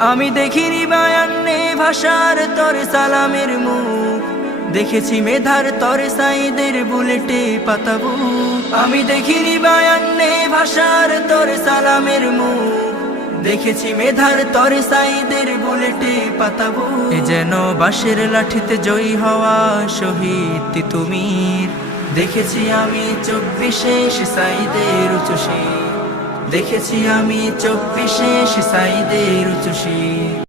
আমি দেখিনি বায়ান্নে ভাষার তরে সালামের মুখ, দেখেছি মেধার তরে সাইদের বুলেটে পাতাবো। আমি দেখিনি বায়ান্নে ভাষার তরে সালামের মুখ, দেখেছি মেধার তরে সাইদের বুলেটে পাতাবো। এ যেন বাঁশের লাঠিতে জয়ী হওয়া শহীদ তিতুমির। দেখেছি আমি 24 সাইদের উচ্চশির, দেখেছি আমি 24 সাইদের উচ্চশির।